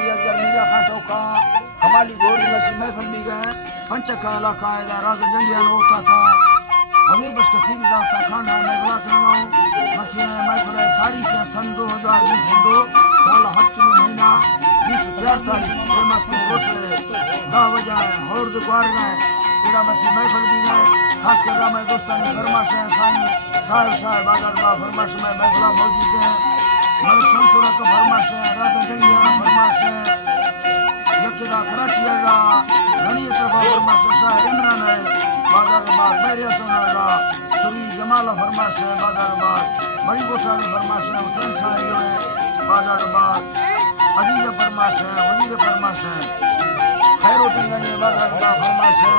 कारी अजगर मीरा खां चौका कमाली गोरी लसी महफिल भी गए पंचका इलाका राज जंगिया नोता का हमीर बस कसीद दाता खाना में बला करना मसीह महफिल तारीख है सन 2020 दो साल हज में महीना 24 तारीख रहमत को रोश 10 बजे और दुकान गए तेरा मसीह महफिल भी गए खास कर मैं दोस्तानी फरमाश है साईं साहिब साहब बाजार बा फरमाश में महफिल मौजूद है मन संतुरा का फरमाश है राजा जंगिया फरमाश है यकेदा कराची का घनी तरफ फरमाश है इमरान है बाजार बा बैरिया चौरा सुरी जमाल फरमाश है बाजार बा बड़ी गोसा फरमाश है हुसैन साहब है बाजार बा अजीज फरमाश है वजीर फरमाश है खैरोटी गनी बाजार बा फरमाश है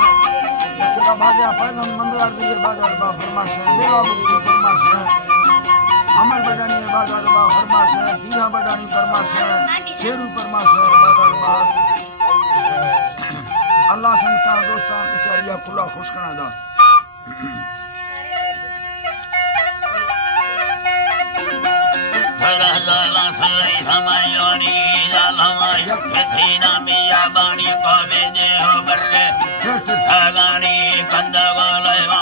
यकेदा भाग्या पैगम मंदर के बाजार बा फरमाश है बेवा बुकी फरमाश है अमर बडानी बाजार बा फरमाश है दीना बडानी फरमाश है शेरू फरमाश है बाजार बा अल्लाह संता दोस्तां कचरिया खुला खुश करा दा फरहला सल्लै हमायोनी लालमा यकथीना मिया बानी कोवे दे हो बर्रे थागानी कंदगलैवा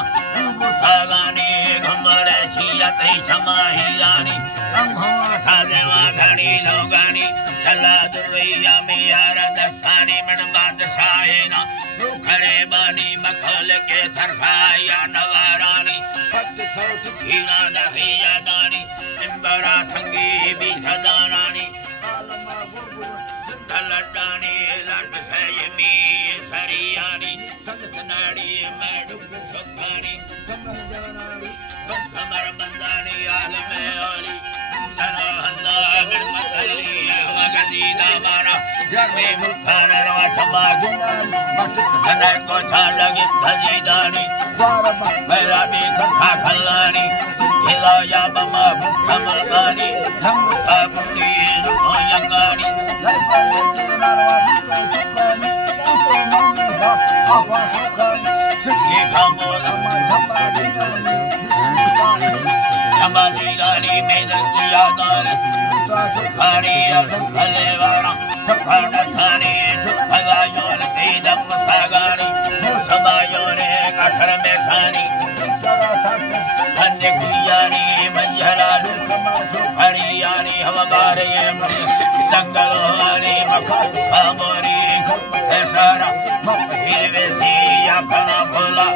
थागानी घुमरे छिया तै छमाहिरानी रंगो सादेवा घड़ी लोगानी चला दुरैया मिया रदस्तानी मन बादशाहेना खरे बानी मखल के थरफाया नगारानी पट सौत खीना दहिया दानी इंबरा थंगी भी सदानानी आलमा गुरगुर सिंधलडानी लट सयमी सरियानी संगत नाड़ी मैडुक सखानी समर जानानी कमर बंदानी आलमे ओली जना हंदा गणमतली वगदीदा मारा यार में मुखान रवा छमा दुनानी मत सनर को छा लगे धजीदानी वारम मेरा भी कथा खलानी हिला या बमा कमलबानी हम काबुली रुको यंगानी लपल तेरा रवा सुखानी उसो मंगी हा आवा सुखानी सुखी खामो लमा धमाडी गानी धमाडी गानी में दर्दिया गानी तो सुखानी भले वारा सुखान सानी सुखगायोन की दम सागानी मुसबायोन कसर में सानी धन्य कुयानी मंजरालू सुखरियानी हवगारे जंगलवानी मखत खामोरी सारा मत हिरवे सी या कना भोला